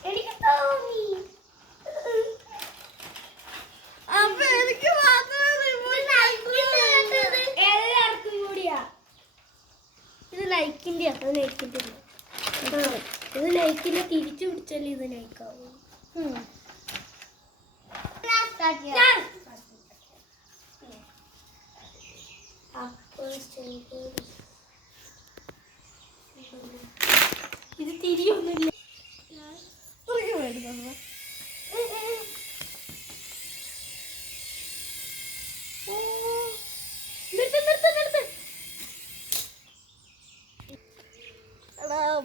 എനിക്ക് തോന്നി എല്ലാവർക്കും കൂടിയാ ഇത് ലൈക്കിന്റെ ഇത് ലൈക്കിന്റെ തിരിച്ചു പിടിച്ചാലേ ഇത് ലൈക്കാവും. ഇത് തിരിയൊന്നുമില്ല.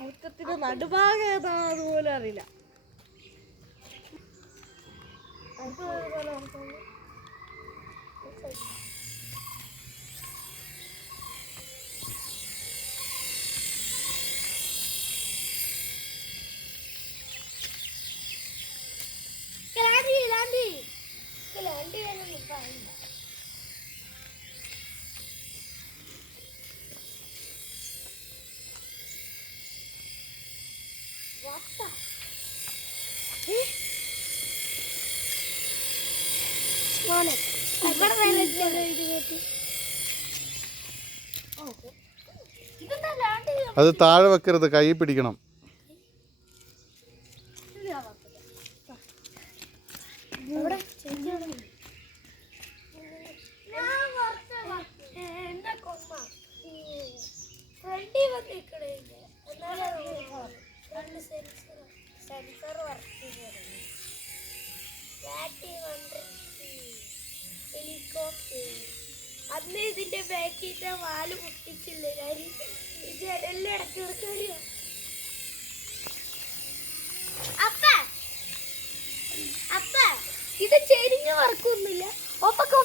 മുറ്റത്തിന്റെ നടുഭാഗം ഏതാന്ന് പോലും അറിയില്ല. അത് താഴെ വെക്കരുത്, കൈ പിടിക്കണം. അന്ന് ഇതിന്റെ ബാക്കിട്ട് വാല് പൊട്ടിച്ചില്ലേ ജനലിൽ ഇടയ്ക്ക് കിടക്കാറിയോ. അപ്പ ഇത് ചെരിഞ്ഞ് വർക്കൊന്നുമില്ല. ഒപ്പൊക്കെ